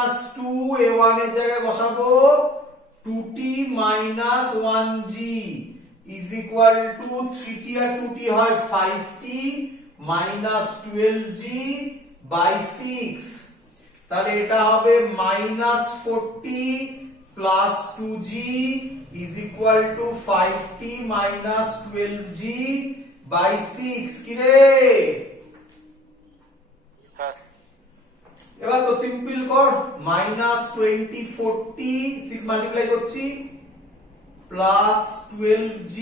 Minus two এ one এর জায়গায় বসাবো 2t minus 1g is equal to 3t আর 2t হয় 5t মাইনাস 12g বাই 6। তাহলে এটা হবে minus 40 plus 2g is equal to 5t minus 12g by 6। কি রে এবার তো সিম্পল কর, মাইনাস 24t 6 মাল্টিপ্লাই করছি plus 12g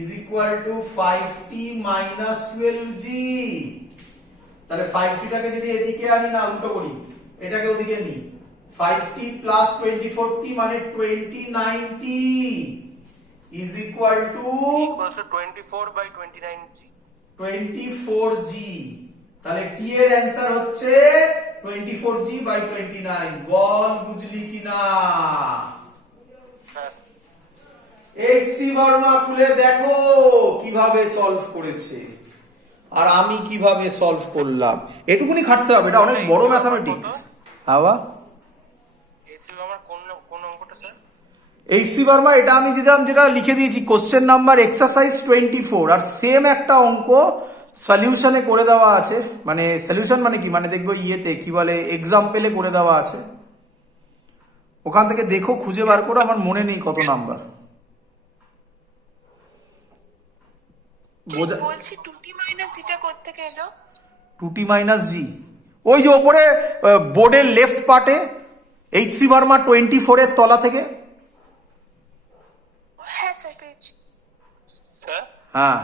is equal to 5t minus 12g। তাহলে 5t টাকে যদি এদিকে আনি না উল্টো করি, এটাকে ওদিকে নি, 5t প্লাস 24t মানে 29t is equal two 24/29g। তাহলে t এর অ্যানসার হচ্ছে 24g/29। বল বুঝলি কিনা? এইচসি বর্মা খুলে দেখো কিভাবে সলভ করেছে আর আমি কিভাবে সলভ করলাম। এটুকুনি খাটতে হবে, এটা অনেক বড় ম্যাথমেটিক্স। হাওয়া এইচসি বর্মা এটা আমি যেটা লিখে দিয়েছি কোশ্চেন নাম্বার এক্সারসাইজ 24 আর সেম একটা অঙ্ক সলিউশনে করে দেওয়া আছে। মানে সলিউশন মানে কি, মানে দেখবো ইয়েতে কি বলে এক্সাম্পলে করে দেওয়া আছে, ওখান থেকে দেখো খুঁজে বার করো। আমার মনে নেই কত নাম্বার বলছি 2t মাইনাস জিটা করতে গেল 2t মাইনাস জি ওই যে ওপরে বোর্ডের লেফট পার্টে এইচসি ভার্মা 24 এর তলা থেকে। হ্যাঁ স্যার পেয়েছি। স্যার হ্যাঁ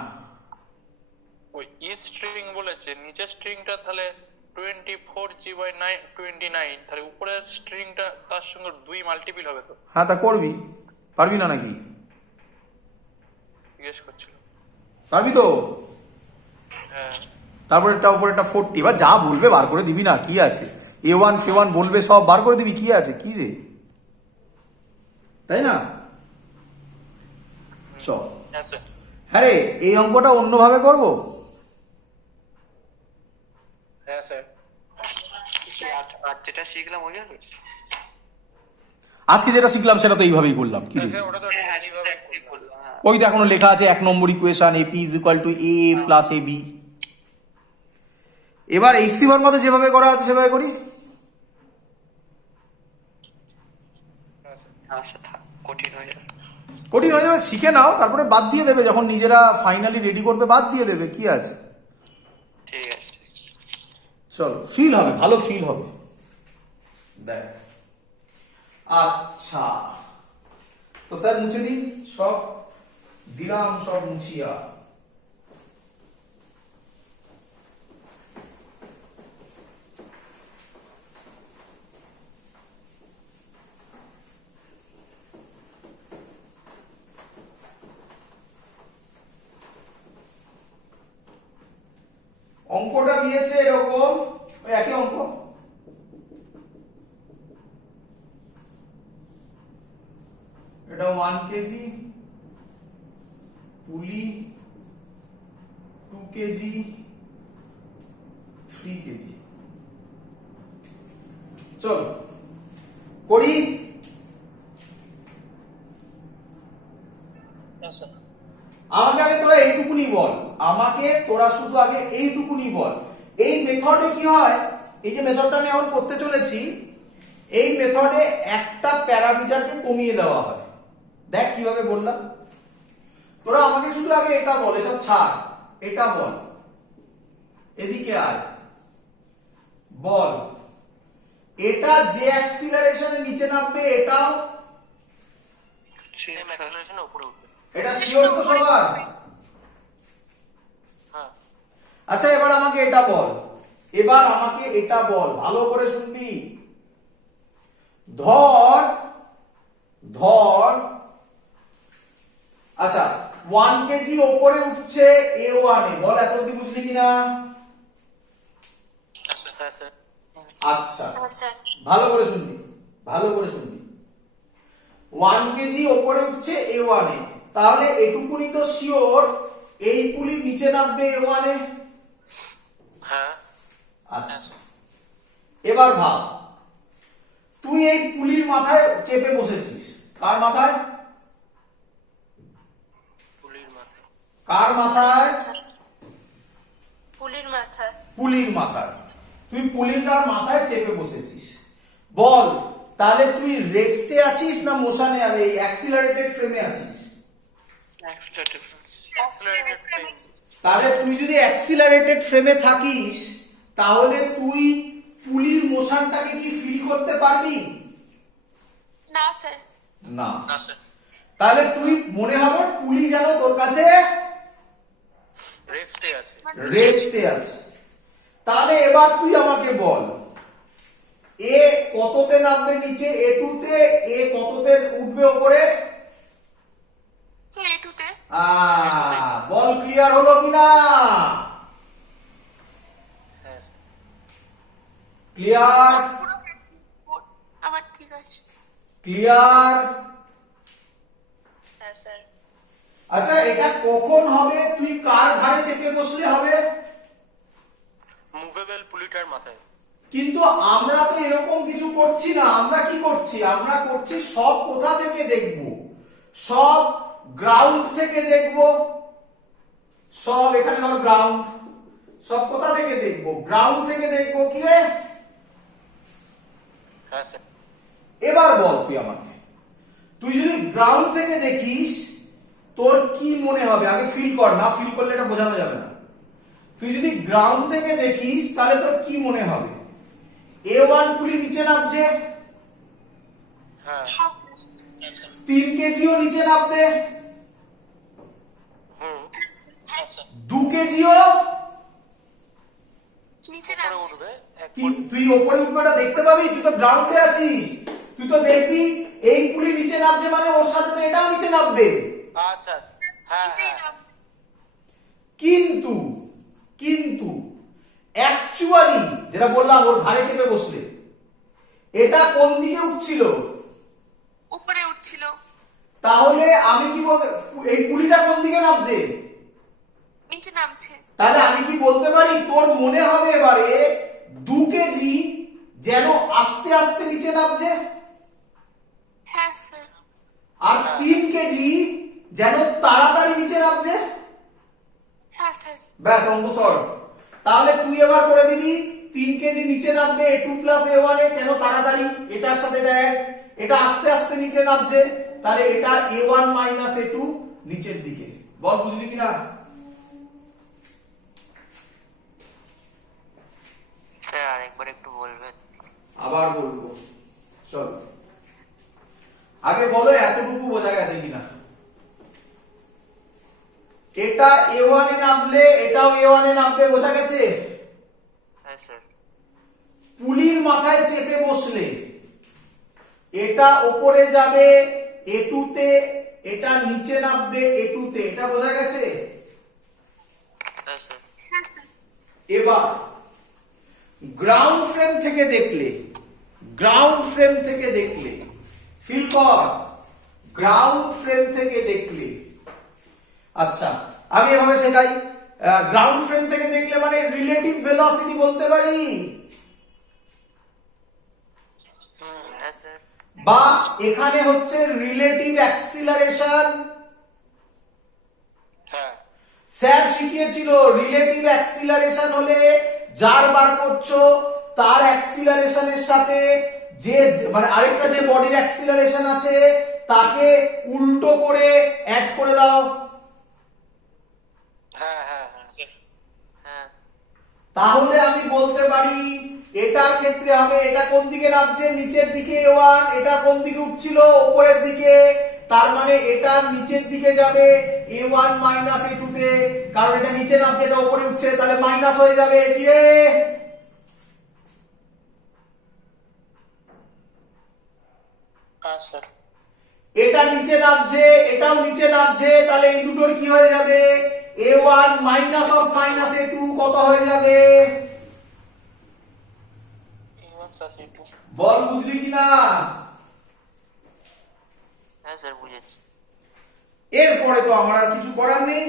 ওই ই স্ট্রিং বলেছে, নিচের স্ট্রিংটা তাহলে 24g/29, তাহলে উপরের স্ট্রিংটা তার সঙ্গে 2 মাল্টিপল হবে তো? হ্যাঁ তা করবি, পারবি না নাকি? জিজ্ঞেস করছিল। পারবি তো? হ্যাঁ। তারপর এটা উপরে একটা 40, এবার যা বলবে বার করে দিবি না, কি আছে? a1 ফে1 বলবে সব বার করে দিবি, কি আছে? কি রে, তাই না? চ হ্যাঁ স্যার। হ্যাঁ রে, এই অঙ্কটা অন্যভাবে করব। হ্যাঁ স্যার। আর যেটা শিখলাম ওই হবে। আজকে যেটা শিখলাম সেটা তো এইভাবেই করলাম। কি রে, ওটা তো এইভাবে বললাম। ওই তো এখনো লেখা আছে 1 number equation AP = a plus ab। এবার এইচসি ভার্মাতে যেভাবে করা আছে সেভাবে করি। কঠিন হয়ে যাবে, কঠিন হয়ে যাবে, শিখে নাও, তারপরে বাদ দিয়ে দেবে যখন নিজেরা ফাইনালি রেডি করবে, বাদ দিয়ে দেবে, কি আছে? ঠিক আছে। চলো, ফিল হবে, ভালো ফিল হবে। দেখ আচ্ছা, তো স্যার মুছে দিন, সব দিলাম, সব মুছিয়া। অঙ্কটা দিয়েছে এরকম, ওই একই অঙ্ক। এটা 1 কেজি পুলি, 2 কেজি, 3 কেজি। চল করি। হ্যাঁ স্যার। আমাকে আগে তোরা এইটুকুনি বল, আমাকে তোরা শুধু আগে এইটুকুনি বল। এই মেথডে কি হয়, এই যে মেথডটা আমি এখন করতে চলেছি, এই মেথডে একটা প্যারামিটারকে কমিয়ে দেওয়া হয়। দেখ কিভাবে বললাম। তোরা আমাকে শুধু আগে এটা বল, এসব ছাড়, এটা বল, এদিকে আয়, বল এটা যে অ্যাক্সিলারেশনে নিচে নামবে এটাও সেম অ্যাক্সেলারেশন উপরে উঠবে। এটা শিওর তো সবার? হ্যাঁ। আচ্ছা এবার আমাকে এটা বল, এবার আমাকে এটা বল, ভালো করে শুনবি। ধর ধর আচ্ছা 1 কেজি ওপরে উঠছে a1 এ, বল এত অবধি বুঝলি কিনা? হ্যাঁ স্যার। আচ্ছা ভালো করে শুনবি, ভালো করে শুনবি। 1 কেজি ওপরে উঠছে a1 এ, তাহলে এটুকুনি তো শিওর এই পুলি নিচে নামবে a1 এ। হ্যাঁ। আচ্ছা এবার ভাব মাথায় চেপে বসেছিস। কার মাথায়? পুলির মাথায়। কার মাথায়? পুলির মাথা। পুলির মাথায়। তুই পুলিটার মাথায় চেপে বসেছিস। বল তাহলে তুই রেস্টে আছিস না মোশনে এই অ্যাক্সিলারেটেড ফ্রেমে আছিস? তাহলে তুই যদি অ্যাক্সিলারেটেড ফ্রেমে থাকিস তাহলে তুই পুলির মোশনটাকে কি ফিল করতে পারবি? না স্যার। না। না স্যার, তাহলে তুই মনে হবে পুলি যেন তোর কাছে রেস্টে আছে। রেস্টে আছে। তাহলে এবার তুই আমাকে বল এ কততে নামবে নিচে? A2 তে। এ কততে উঠবে উপরে? A2 তে। বল ক্লিয়ার হলো কিনা? হ্যাঁ স্যার। ক্লিয়ার? পুরো আমার ঠিক আছে। ক্লিয়ার? হ্যাঁ স্যার। আচ্ছা এটা কখন হবে? তুই কার ঘাড়ে চেপে বসলে হবে? মুভেবল পুলিটার মাথায়। কিন্তু আমরা তো এরকম কিছু করছি না। আমরা কি করছি? আমরা করছি সব কোথা থেকে দেখব? সব গ্রাউন্ড থেকে দেখব। সব এখানে ধর গ্রাউন্ড। সব কোথা থেকে দেখব? গ্রাউন্ড থেকে দেখব। কি রে? হ্যাঁ স্যার। এবার বল তুই আমাকে, তুই যদি গ্রাউন্ড থেকে দেখিস তোর কি মনে হবে? আগে ফিল কর, না ফিল করলে এটা বোঝানো যাবে না। তুই যদি গ্রাউন্ড থেকে দেখিস তাহলে তোর কি মনে হবে? A1 পুলি নিচে নামছে, হ্যাঁ। 3 কেজিও নিচে নামবে, হুম। আচ্ছা। 2 কেজিও নিচে উপরে নামছে। উঠবে এক তুই ওপরে উঠবে ওটা দেখতে পাবি? তুই তো গ্রাউন্ডে আছিস, তুই তো দেখবি এই পুলি নিচে নামছে মানে ওর সাথে তো এটাও নিচে নামবে। আচ্ছা। হ্যাঁ নিচেই হ্যাঁ। নামছে। কিন্তু কিন্তু অ্যাকচুয়ালি যেটা বললাম ওর ঘাড়ে চেপে বসলে এটা কোন দিকে উঠছিল? উপরে উঠছিল। তাহলে আমি কি বলতে, এই পুলিটা কোন দিকে নামছে? নিচে নামছে। তাহলে আমি কি বলতে পারি তোর মনে হবে এবারে 2 কেজি যেন আস্তে আস্তে নিচে নামছে, হ্যাঁ স্যার। আর 3 কেজি যেন তাড়াতাড়ি নিচে নামছে। হ্যাঁ স্যার। ব্যাস অঙ্ক সলভ। তাহলে তুই এবার করে দিবি 3 কেজি নিচে নামবে A2 প্লাস A1 এ। কেন তাড়াতাড়ি? এটার সাথে এটা অ্যাড, এটা আস্তে আস্তে নিচে নামছে, তাহলে এটা A1 মাইনাস A2 নিচের দিকে। বল বুঝলি কিনা? স্যার আরেকবার একটু বলবেন? আবার বলবো, চল আগে বলো এতটুকু বোঝা গেছে কিনা। এটা A1 এ নামলে এটাও A1 এ নামবে, বোঝা গেছে? হ্যাঁ স্যার। পুলির মাথায় চেপে বসলে এটা উপরে যাবে A2 তে, এটা নিচে নামবে A2 তে, এটা বোঝা গেছে? হ্যাঁ স্যার। এবার গ্রাউন্ড ফ্রেম থেকে দেখলে, গ্রাউন্ড ফ্রেম থেকে দেখলে ফিল কর, গ্রাউন্ড ফ্রেম থেকে দেখলে, আচ্ছা আমি এভাবে শেখাই। গ্রাউন্ড ফ্রেম থেকে দেখলে মানে রিলেটিভ ভেলোসিটি বলতে পারি, হ্যাঁ স্যার। বা এখানে হচ্ছে রিলেটিভ অ্যাক্সিলারেশন। হ্যাঁ। স্যার শিখিয়েছিল রিলেটিভ অ্যাক্সিলারেশন হলে যার বার করছো তার অ্যাক্সিলারেশনের সাথে যে মানে আরেকটা যে বডির অ্যাক্সিলারেশন আছে তাকে উল্টো করে অ্যাড করে দাও। হ্যাঁ হ্যাঁ হ্যাঁ। হ্যাঁ তাহলে আমি বলতে পারি এটার ক্ষেত্রে হবে এটা কোন দিকে নামছে? নিচের দিকে A1, এটা কোন দিকে উঠছিল? উপরের দিকে। তার মানে এটা নিচের দিকে যাবে A1 মাইনাস A2 তে, কারণ এটা নিচে নামছে এটা উপরে উঠছে, তাহলে মাইনাস হয়ে যাবে। কি রে? হ্যাঁ স্যার। এটা নিচে নামছে এটাও নিচে নামছে, তাহলে এই দুটোর কি হয়ে যাবে? A1 minus of minus A2 কত হয়ে যাবে? বল বুঝলি কিনা? হ্যাঁ স্যার বুঝেছি। এরপরে তো আমার আর কিছু করার নেই,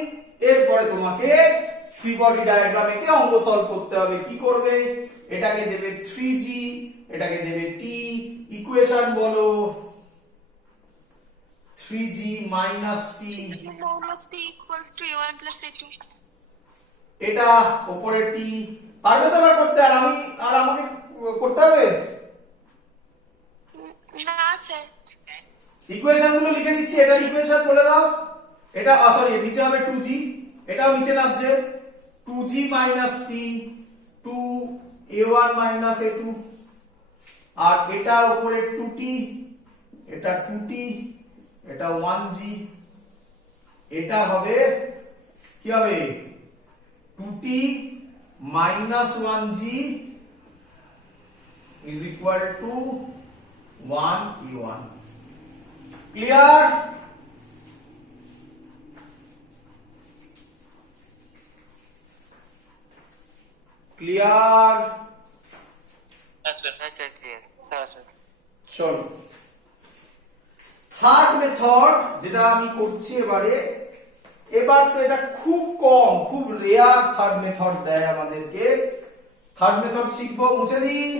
এরপরে তোমাকে ফ্রি বডি ডায়াগ্রাম এঁকে অঙ্ক সলভ করতে হবে। কি করবে? এটাকে দেবে 3G, এটাকে দেবে T, ইকুয়েশন বলো minus T, minus t equals to a1 plus a2. এটা উপরে টি। পারবে তো আবার করতে? আর আমাকে করতে হবে? না স্যার। ইকুয়েশন গুলো লিখে দিচ্ছি, এটা ইকুয়েশন বলে দাও। এটা সরি, নিচে হবে 2g, এটাও নিচে নামছে 2g মাইনাস টি 2a1 মাইনাস a2, আর এটার উপরে 2t, এটা 2t, এটা 1g, এটা হবে কি হবে 2t minus 1g is equal to 1e1. Clear? Clear? হ্যাঁ স্যার। হ্যাঁ স্যার ক্লিয়ার। হ্যাঁ স্যার। চলো, থার্ড মেথড যেটা আমি করছি এবারে। এবার তো এটা খুব কম, খুব রেয়ার থার্ড মেথড দেয় আমাদেরকে। থার্ড মেথড শিখবো, মুছে দিই।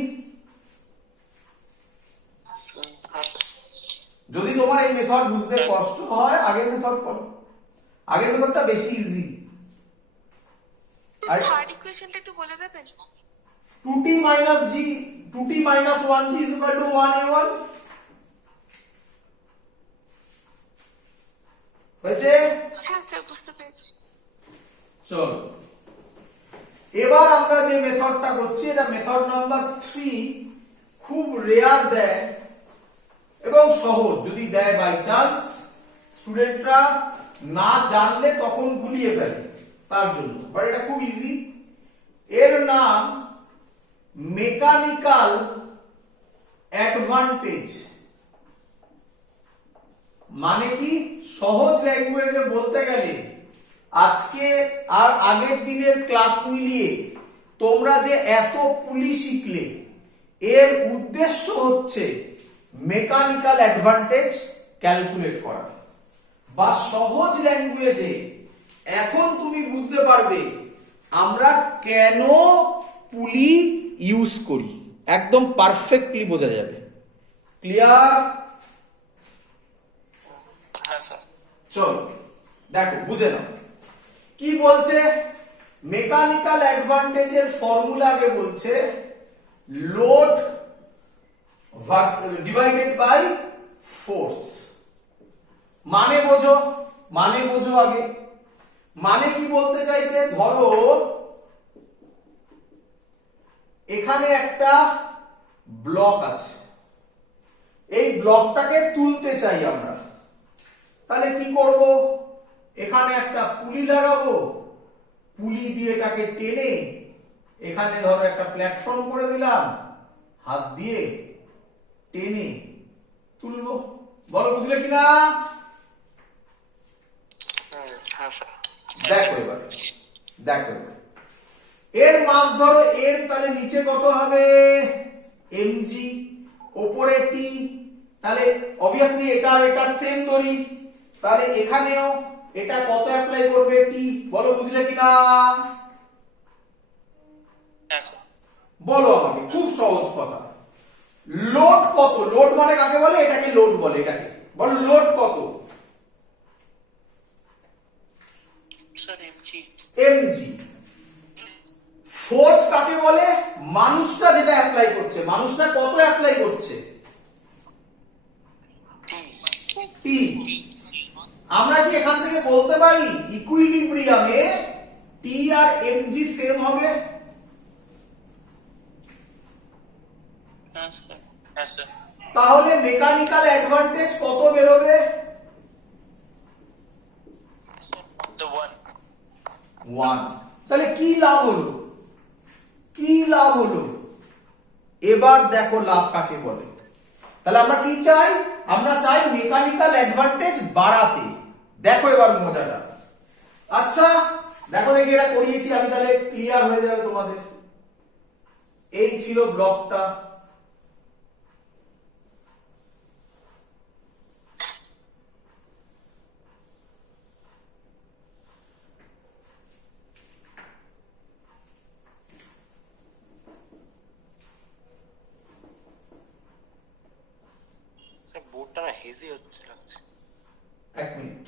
যদি তোমার এই মেথড বুঝতে কষ্ট হয় আগের মেথড করো, আগের মেথডটা বেশি ইজি। আর থার্ড ইকুয়েশনটা একটু বলে দেবেন? 2t minus g, 2t minus 1g is equal to 1a1 হয়েছে? হ্যাঁ স্যার, বুঝতে পেরেছি। চলো, এবার আমরা যে মেথডটা করছি এটা মেথড নাম্বার 3। খুব রেয়ার দেয় এবং সহজ যদি দেয় বাই চান্স, স্টুডেন্টরা না জানলে তখন গুলিয়ে ফেলে, তার জন্য। বাট এটা খুব ইজি। এর নাম মেকানিক্যাল অ্যাডভান্টেজ। মানে কি, সহজ ল্যাঙ্গুয়েজে বলতে গেলে আজকে আর আগের দিনের ক্লাস মিলিয়ে তোমরা যে এত পুলি শিখলে, এর উদ্দেশ্য হচ্ছে মেকানিক্যাল অ্যাডভান্টেজ ক্যালকুলেট করা। বা সহজ ল্যাঙ্গুয়েজে এখন তুমি বুঝতে পারবে আমরা কেন পুলি ইউজ করি, একদম পারফেক্টলি বোঝা যাবে। ক্লিয়ার? হ্যাঁ স্যার। চলো দেখো, বুঝে নাও কি বলছে। মেকানিক্যাল অ্যাডভান্টেজের ফর্মুলা আগে বলছে লোড ডিভাইডেড বাই ফোর্স। মানে বোঝো, মানে বোঝো আগে। মানে কি বলতে চাইছে, ধরো এখানে একটা ব্লক আছে, এই ব্লকটাকে তুলতে চাই আমরা, তাহলে কি করব, এখানে একটা পুলি লাগাবো, পুলি দিয়ে এটাকে টেনে এখানে ধরো একটা প্ল্যাটফর্ম করে দিলাম, হাত দিয়ে টেনে তুলবো। বলো বুঝলে কিনা? হ্যাঁ স্যার। দেখো এবার, দেখো এবার এর মাস ধরো এর, তাহলে নিচে কত হবে mg, ওপরে t, তাহলে অবভিয়াসলি এটা আর এটা সেম দড়ি, তাহলে এখানেও এটা কত অ্যাপ্লাই করবে t। বলো বুঝলে কিনা? হ্যাঁ স্যার। বলো আমাকে, খুব সহজ কথা। লোড কত? লোড মানে কাকে বলে? এটাকে লোড বলে। এটাকে বলো লোড কত? Sir MG. mg। ফোর্স কাকে বলে? মানুষটা যেটা অ্যাপ্লাই করছে, মানুষটা কত অ্যাপ্লাই করছে? t। আমরা কি এখান থেকে বলতে পারি ইকুইলিব্রিয়ামে t আর mg সেম হবে? হ্যাঁ স্যার। তাহলে মেকানিক্যাল অ্যাডভান্টেজ কত বেরোবে? 1। তাহলে কি লাভ হলো? কি লাভ হলো? এবার দেখো লাভ কাকে বলে। তাহলে আমরা কি চাই? আমরা চাই মেকানিক্যাল অ্যাডভান্টেজ বাড়াতে। দেখো এবার মজাটা। আচ্ছা দেখো দেখি, এটা করিয়েছি আমি, তাহলে ক্লিয়ার হয়ে যাবে তোমাদের। এই ছিল ব্লকটা, স্যার বোর্ডটা না হেজি হচ্ছে লাগছে। এক মিনিট।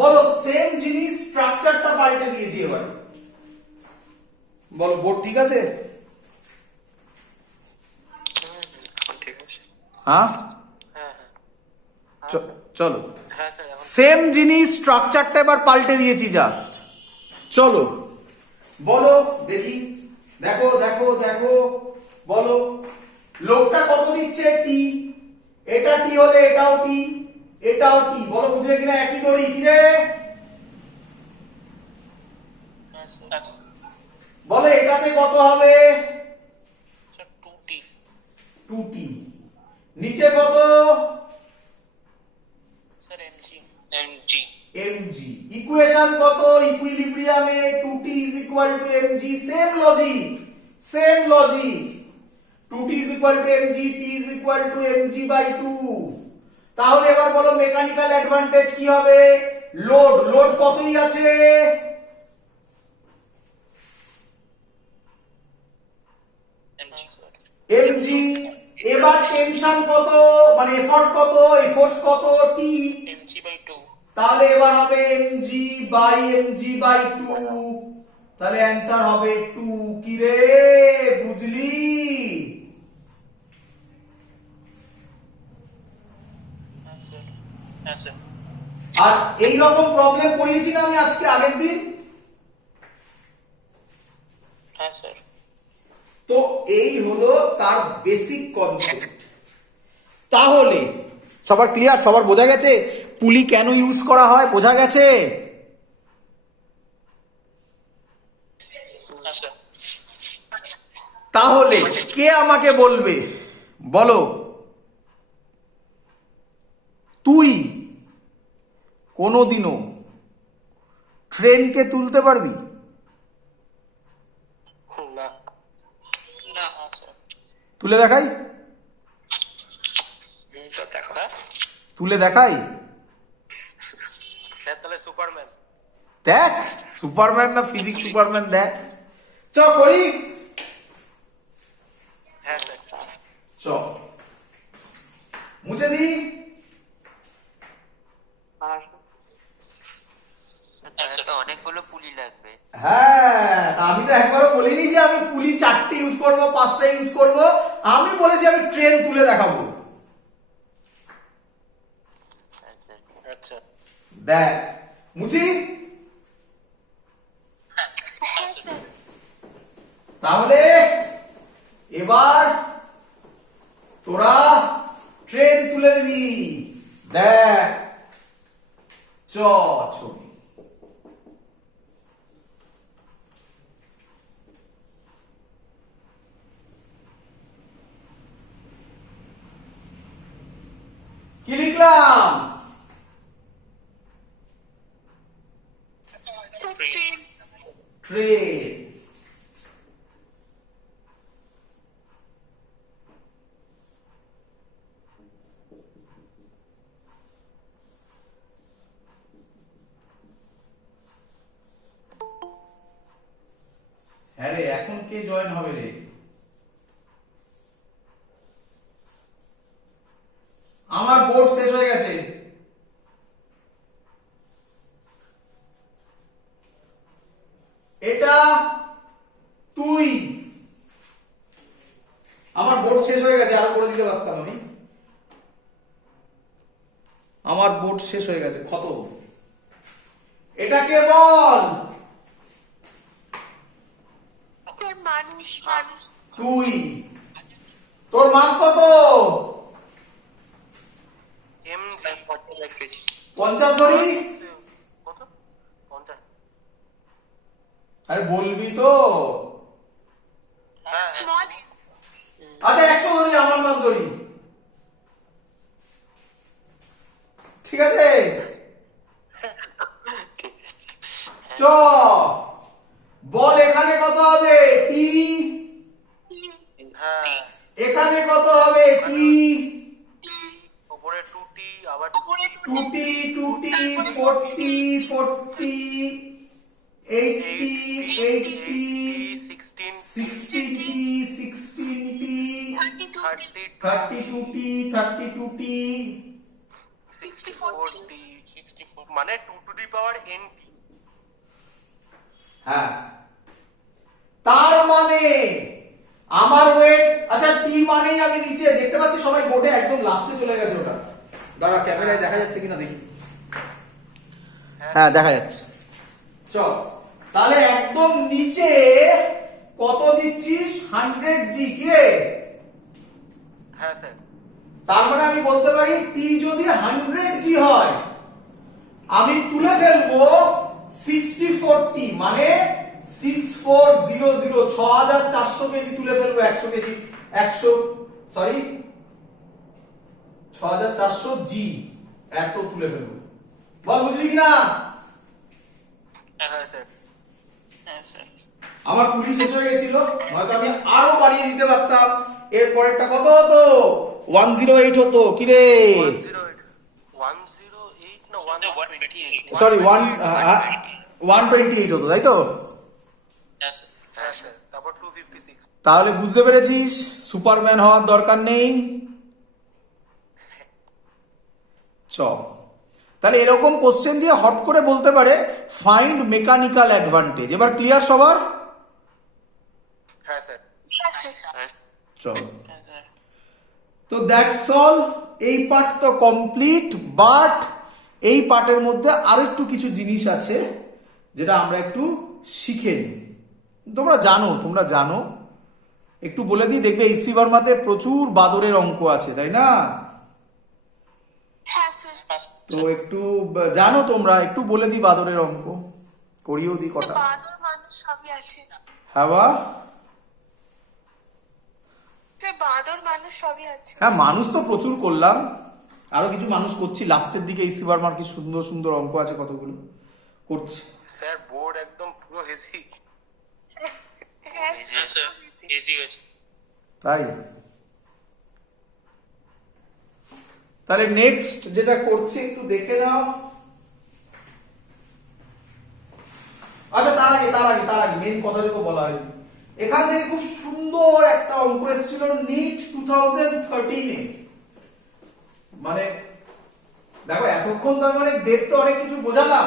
বলো সেম জিনিস স্ট্রাকচারটা পাল্টে দিয়েছি এবার। বলো বোর্ড ঠিক আছে? ঠিক আছে। হ্যাঁ হ্যাঁ চলো হ্যাঁ স্যার এখন সেম জিনিস স্ট্রাকচারটা এবার পাল্টে দিয়েছি জাস্ট। চলো বলো দেখি, দেখো দেখো দেখো, বলো লোকটা কত দিচ্ছে? টি। এটা টি হলে এটাও টি, এটাও টি। বলো বুঝলে কিনা একই দড়ি কিরে? বলো এটাতে কত হবে? 2t। নিচে কত? mg। ইকুয়েশন কত? ইকুইলিব্রিয়ামে 2t is equal to mg। Same logic, same logic. 2t is equal to mg, t is equal to mg by 2। তাহলে এবার বলো মেকানিক্যাল অ্যাডভান্টেজ কি হবে? লোড, লোড কতই আছে? mg। এবার টেনশন কত, মানে এফর্ট কত? এই ফোর্স কত? t। তাহলে এবার হবে mg by 2। তাহলে অ্যানসার হবে 2। কি রে বুঝলি? আর এই রকম প্রবলেম করিয়েছি না আমি আজকে আগের দিন? তো এই হলো তার বেসিক কনসেপ্ট। তাহলে সবার ক্লিয়ার? সবার বোঝা গেছে পুলি কেন ইউজ করা হয়? বোঝা গেছে? তাহলে কে আমাকে বলবে, বলো তুই কোনোদিনও ট্রেনকে তুলতে পারবি? না তুলে দেখাই, তো দেখো তুলে দেখাই। স্যার তাহলে সুপারম্যান। দেখ সুপারম্যান না ফিজিক্স সুপারম্যান, দেখ চ করি। হ্যাঁ স্যার চ মুছে দি। তো অনেকগুলো পুলি লাগবে। হ্যাঁ আমি তো একবারও বলিনি যে আমি পুলি 4টে ইউজ করব, 5টা ইউজ করব। আমি বলেছি আমি ট্রেন তুলে দেখাবো। আচ্ছা দেখ মুছি। হ্যাঁ স্যার। তাহলে এবার তোরা ট্রেন তুলে দিবি। দেখ চ ছবি। কি লিখলাম? Sir train. ট্রেন। হ্যাঁ রে এখন কে জয়েন হবে রে? আমার বোর্ড শেষ হয়ে গেছে। এটা তুই। আমার বোর্ড শেষ হয়ে গেছে, আরো করে দিতে পারতাম আমি। আমার বোর্ড শেষ হয়ে গেছে, ক্ষত। এটাকে বল স্যার মানুষ, মানুষ। তুই। তোর মাস কত? M 50 KG. 50 ধরি। কত? 50। আরে বলবি তো। হ্যাঁ স্মল। আচ্ছা 100 ধরি, আমার মাস ধরি। ঠিক আছে চ বল এখানে কত হবে? টি। হ্যাঁ এখানে কত হবে? টি। উপরে 2t আবার উপরে 2t 2t 40 40 80 80 16 60t 16t 32 32t 32t 64 মানে 2 to the power nt। হ্যাঁ, তার মানে আমার ওয়েট, আচ্ছা টি মানেই আমি নিচে দেখতে পাচ্ছি সবাই বোর্ডে একদম লাস্টে চলে গেছে ওটা। দাঁড়া, ক্যামেরায় দেখা যাচ্ছে কিনা দেখি। হ্যাঁ দেখা যাচ্ছে। চল তাহলে একদম নিচে কত দিচ্ছিস? 100 জি। কি রে? হ্যাঁ স্যার। তার মানে আমি বলতে পারি টি যদি 100 জি হয় আমি তুলে ফেলবো 64টি, মানে 6400 6400 কেজি তুলে ফেলবো। 100 কেজি 100 সরি 6400 জি এত তুলে ফেলবো। বল বুঝলি কিনা? হ্যাঁ স্যার। আমার পুলিশ শেষ হয়ে গেছিল, নয়তো আমি আরো বাড়িয়ে দিতে পারতাম। এর পরেরটা কত হতো? 108 হতো। কি রে? 108 না 128। সরি 128 হতো, তাই তো? হ্যাঁ স্যার। তারপর 256। তাহলে বুঝতে পেরেছিস সুপারম্যান হওয়ার দরকার নেই। চ তাহলে এরকম কোশ্চেন দিয়ে হট করে বলতে পারে ফাইন্ড মেকানিক্যাল অ্যাডভান্টেজ। এবার ক্লিয়ার সবার? হ্যাঁ স্যার। চল তো দ্যাটস অল। এই পার্ট তো কমপ্লিট, বাট এই পার্টের মধ্যে আরো একটু কিছু জিনিস আছে যেটা আমরা একটু শিখে নিই। তোমরা জানো একটু বলে দিই, দেখবে এইসি বর্মাতে প্রচুর বাদরের অঙ্ক আছে, তাই না? হ্যাঁ স্যার। তো একটু জানো তোমরা, একটু বলে দিই বাদরের অঙ্ক, করিয়েও দিই কটা। বাদর মানুষ সবই আছে। হ্যাঁ বা? স্যার বাদর মানুষ সবই আছে। হ্যাঁ মানুষ তো প্রচুর করলাম, আরো কিছু মানুষ করছি লাস্টের দিকে। এইসি বর্মার কি সুন্দর সুন্দর অঙ্ক আছে, কতগুলো করছি। স্যার বোর্ড একদম পুরো হেজি। হ্যাঁ স্যার ইজি আছে। তাই তাহলে নেক্সট যেটা করছি একটু দেখে নাও। আচ্ছা তার আগে মেন কথা যেটা বলা হয়নি, এখান থেকে খুব সুন্দর একটা অঙ্ক এসেছিল নিট 2013-এ। মানে দেখো এতক্ষণ তো আমি অনেক দেখতে অনেক কিছু বোঝালাম,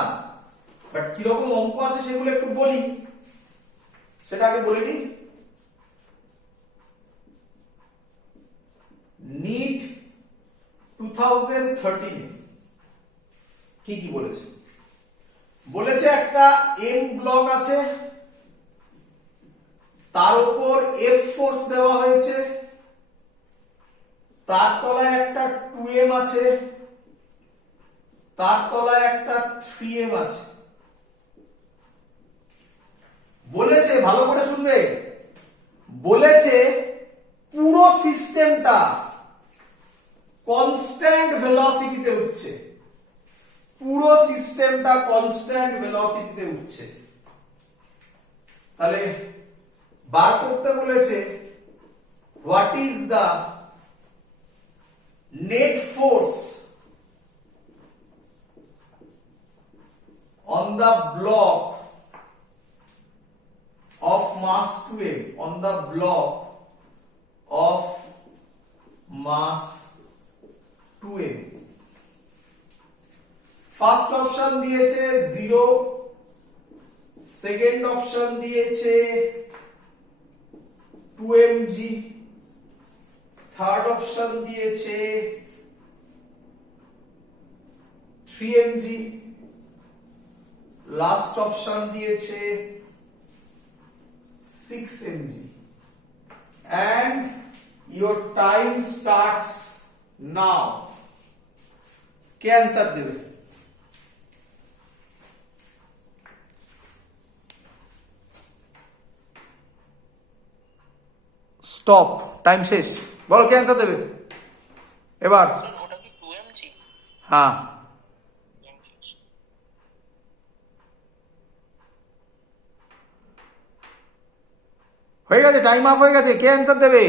বাট কিরকম অঙ্ক আছে সেগুলো একটু বলি, সেটা আগে বলে নি। নিট 2013 কি কি বলেছে? বলেছে একটা এম ব্লক আছে, তার উপর এফ ফোর্স দেওয়া হয়েছে, তার তলায় একটা 2m আছে, তার তলায় একটা 3m আছে। বলেছে, ভালো করে শুনবে, বলেছে পুরো সিস্টেমটা কনস্ট্যান্ট ভেলোসিটিতে উঠছে। পুরো সিস্টেমটা কনস্ট্যান্ট ভেলোসিটিতে উঠছে। তাহলে বার করতে বলেছে what is the net force on the block of mass 2m, on the block of mass 2m. First option দিয়েছে 0, সেকেন্ড অপশন দিয়েছে 2mg, থার্ড অপশন দিয়েছে 3mg, লাস্ট অপশন দিয়েছে 6mg, and your time starts now. K answer দেবে? Stop, time শেষ। বলো কে answer দেবে এবার? ওটা কি 2mg? হ্যাঁ হয়ে গেছে, টাইম আপ হয়ে গেছে। কে आंसर দেবে?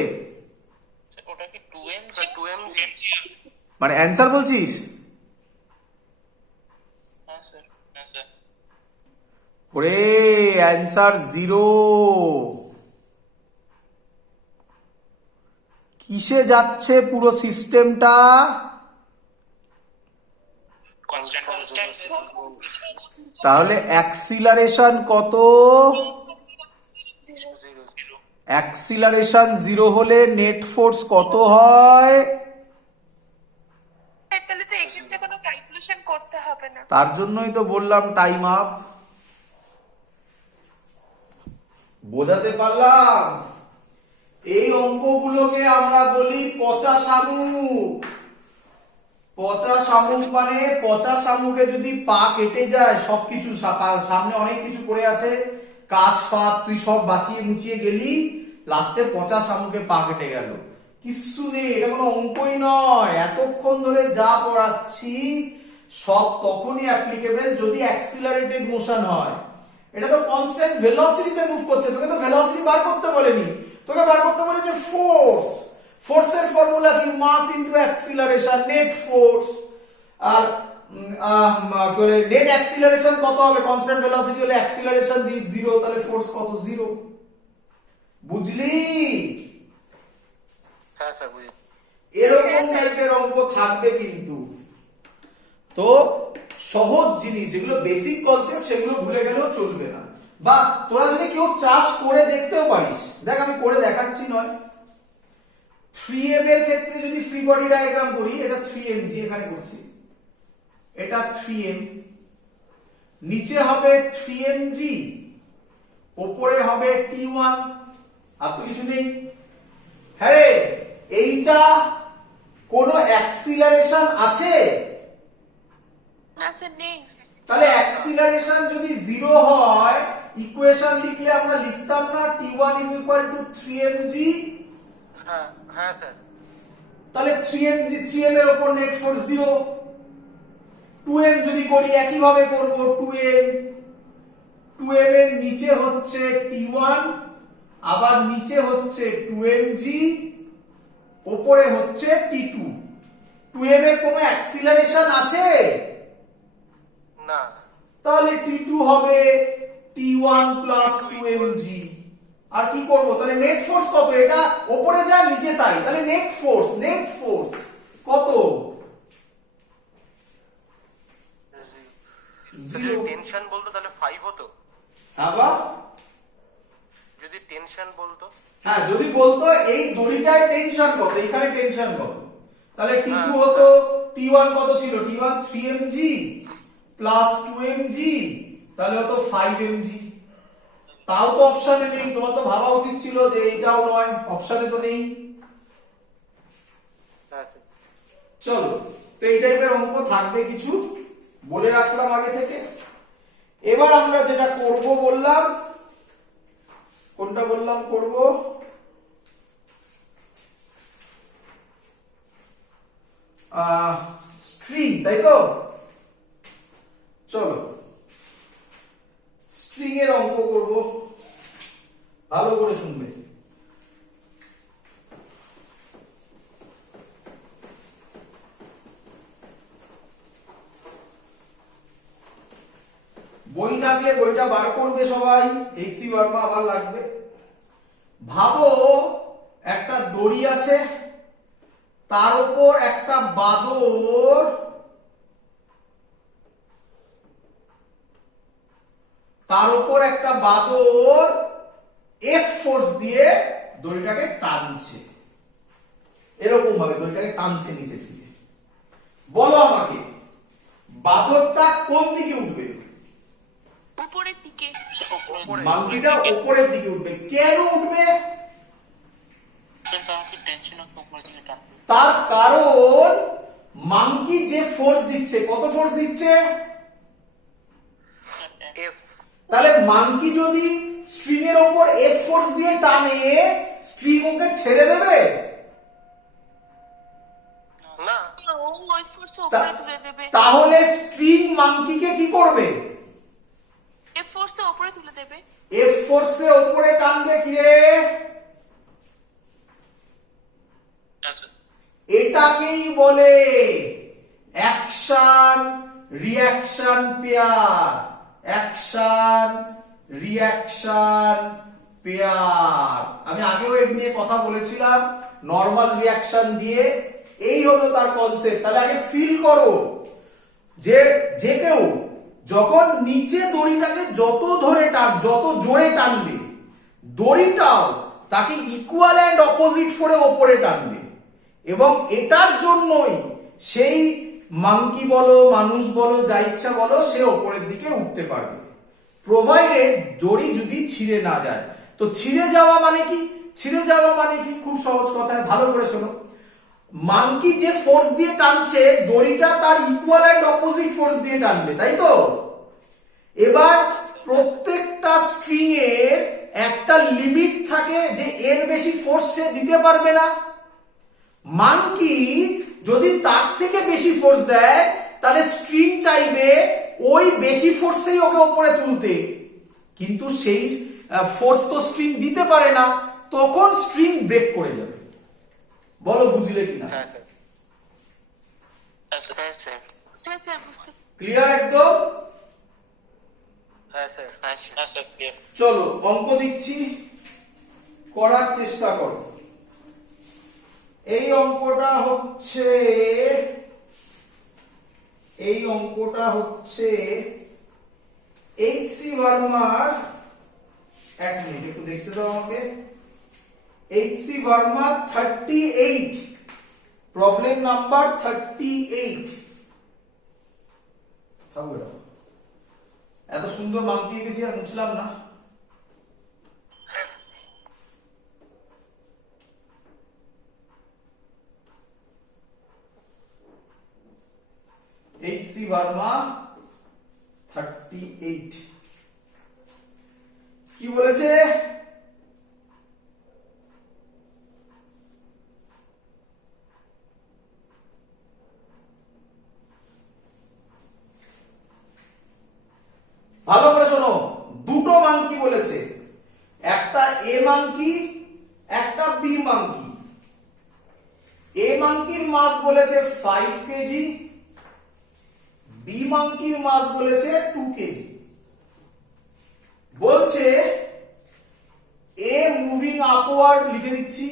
ওটা কি 2mg? 2mg। মানে অ্যান্সার বলছিস? ওরে অ্যান্সার 0। কিসে যাচ্ছে পুরো সিস্টেমটা? তাহলে অ্যাক্সিলারেশন কত? অ্যাক্সিলারেশন 0 হলে নেট ফোর্স কত হয়? তাহলে তো এক্ষেত্রে কোনো ক্যালকুলেশন করতে হবে না। তার জন্যই তো বললাম টাইম আপ। বোঝাতে পারলাম? এই অঙ্কগুলোকে আমরা বলি পচা শামুক। পচা শামুক মানে পচা শামুকে যদি পা কেটে যায়, সবকিছু সামনে অনেক কিছু পড়ে আছে, কাঁচ ফাঁচ তুই সব বাঁচিয়ে মুচিয়ে গেলি, লাস্টে পচা শামুকে পা কেটে গেল। কিচ্ছু নেই, এটা কোনো অঙ্কই নয়। এতক্ষণ ধরে যা পড়াচ্ছি সব তখনই অ্যাপ্লিকেবল যদি অ্যাক্সিলারেটেড মোশন হয়। এটা তো কনস্ট্যান্ট ভেলোসিটিতে মুভ করছে, তোকে তো ভেলোসিটি বার করতে বলেনি, তোকে বার করতে বলেছে ফোর্স। ফোর্সের ফর্মুলা কি? Mass into acceleration, net force. আর নেট অ্যাক্সিলারেশন কত হবে? কনস্ট্যান্ট ভেলোসিটি হলে অ্যাক্সিলারেশন 0, তাহলে ফোর্স কত? 0। বুঝলি? হ্যাঁ স্যার বুঝি। এরকম টাইপের অঙ্ক থাকবে কিন্তু। তো সহজ জিনিস, যেগুলো বেসিক কনসেপ্ট, সেগুলো ভুলে গেলেও চলবে না। বা তোরা যদি কেউ চাষ করে দেখতেও পারিস, দেখ আমি করে দেখাচ্ছি নয়। 3m এর ক্ষেত্রে যদি ফ্রি বডি ডায়াগ্রাম করি, এটা 3mg এখানে করছি, এটা 3m, নিচে হবে 3mg, উপরে হবে t1, আর তো কিছু নেই। হ্যাঁ রে, এইটা কোনো অ্যাক্সিলারেশন আছে? না স্যার, নেই। তাহলে অ্যাক্সিলারেশন যদি 0 হয়, ইকুয়েশন লিখলে আমরা লিখতাম না t1 3mg? হ্যাঁ হ্যাঁ স্যার। তাহলে 3m এর উপর নেট ফোর্স 0। 2m যদি করি একইভাবে করব, 2m এর নিচে হচ্ছে t1, আবার নিচে হচ্ছে 2mg, উপরে হচ্ছে t2। 2m এর কোনো অ্যাক্সিলারেশন আছে? না। তাহলে t2 হবে t1 প্লাস 2mg। আর কি করব? তাহলে নেট ফোর্স কত? এটা উপরে যা নিচে তাই, তাহলে নেট ফোর্স কত? যদি টেনশন বলতো তাহলে 5 হতো। আবার যদি টেনশন বলতো, হ্যাঁ, যদি বলতো এই দড়িটায় টেনশন কত, এখানে টেনশন কত, তাহলে t2 হতো, t1 কত ছিল? t1 3mg প্লাস 2mg, তাহলে হতো 5mg। তাও তো অপশনে নেই, তোমার তো ভাবা উচিত ছিল যে এইটাও নয়, অপশনে তো নেই। হ্যাঁ স্যার। চলো, তো এই টাইপের অঙ্ক থাকবে কিছু, বলে রাখলাম আগে থেকে। এবার আমরা যেটা করব বললাম, কোনটা বললাম করব? স্ট্রিং, তাই তো? চলো স্ট্রিং এর অঙ্ক করব, ভালো করে শুনবে। বই থাকলে বইটা বার করবে সবাই, এইচসি বর্মা আবার লাগবে। ভাবো একটা দড়ি আছে, তার উপর একটা বাদর, এফ ফোর্স দিয়ে দড়িটাকে টানছে, এরকম ভাবে দড়িটাকে টানছে নিচে থেকে। বলো আমাকে বাদরটা কোন দিকে উঠবে? উপরের দিকে। মাঙ্কিটা উপরের দিকে উঠবে। কেন উঠবে? তার কারণ মাঙ্কি যে ফোর্স দিচ্ছে, কত ফোর্স দিচ্ছে? এফ। তাহলে মাঙ্কি যদি স্ট্রিং এর উপর এফ ফোর্স দিয়ে টানে, স্ট্রিং ওকে ছেড়ে দেবে না। ও ওই ফোর্স উপরে তুলে দেবে। তাহলে স্ট্রিং মাঙ্কিকে কি করবে? এফ ফোর্স উপরে তুলে দেবে। এফ ফোর্সে উপরে টানবে কি রে? এটাকেই বলে action reaction pair. Action, reaction, pair. আমি আগেও এর নিয়ে কথা বলেছিলাম, নর্মাল রিঅ্যাকশন দিয়ে। এই হলো তার কনসেপ্ট। তাহলে আগে ফিল করো যে যে কেউ যখন নিচে দড়িটাকে যত জোরে টানবে, দড়িটাও তাকে ইকুয়াল অ্যান্ড অপোজিট ফোরে ওপরে টানবে। এবং এটার জন্যই সেই মাংকি বলো, মানুষ বলো, যা ইচ্ছা বলো, সে ওপরের দিকে উঠতে পারবে, প্রোভাইডেড দড়ি যদি ছিঁড়ে না যায়। তো ছিঁড়ে যাওয়া মানে কি? ছিঁড়ে যাওয়া মানে কি? খুব সহজ কথায় ভালো করে শোনো। মাংকি যে ফোর্স দিয়ে টানছে, দড়িটা তার ইকুয়াল অ্যান্ড অপোজিট ফোর্স দিয়ে টানবে, তাই তো? এবার প্রত্যেকটা স্ট্রিং এর একটা লিমিট থাকে যে এর বেশি ফোর্স সে দিতে পারবে না। মাংকি যদি তার থেকে বেশি ফোর্স দেয়, তাহলে স্ট্রিং চাইবে ওই বেশি ফোর্সেই ওকে উপরে তুলতে, কিন্তু সেই ফোর্স তো স্ট্রিং দিতে পারে না, তখন স্ট্রিং ব্রেক করে যাবে। বলো বুঝলে কিনা? হ্যাঁ স্যার। হ্যাঁ স্যার। হ্যাঁ স্যার, বুঝতে ক্লিয়ার একদম? হ্যাঁ স্যার। হ্যাঁ স্যার। হ্যাঁ স্যার, ক্লিয়ার। চলো অঙ্ক দিচ্ছি, করার চেষ্টা করো। এই অঙ্কটা হচ্ছে এইচ.সি. ভার্মার, এক মিনিট একটু দেখতে দাও আমাকে। এইচ.সি. ভার্মার 38, প্রবলেম নাম্বার 38। থাকবে না, এত সুন্দর মাংকি এঁকেছি আর মুছলাম না। এইচ.সি. ভার্মা 38 কি বলেছে? ভালো করে শোনো, দুটো মাংকি বলেছে, একটা এ মাংকি, একটা বি মাংকি। এ মাংকির মাস বলেছে 5 কেজি, বি মাংকির মাস বলেছে 2 কেজি। বলছে এ মুভিং আপওয়ার্ড, লিখে দিচ্ছি,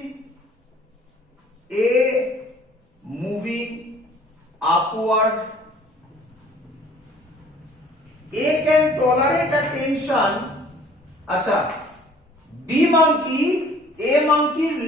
A moving upward, A can tolerate a tension. আচ্ছা, B monkey A monkey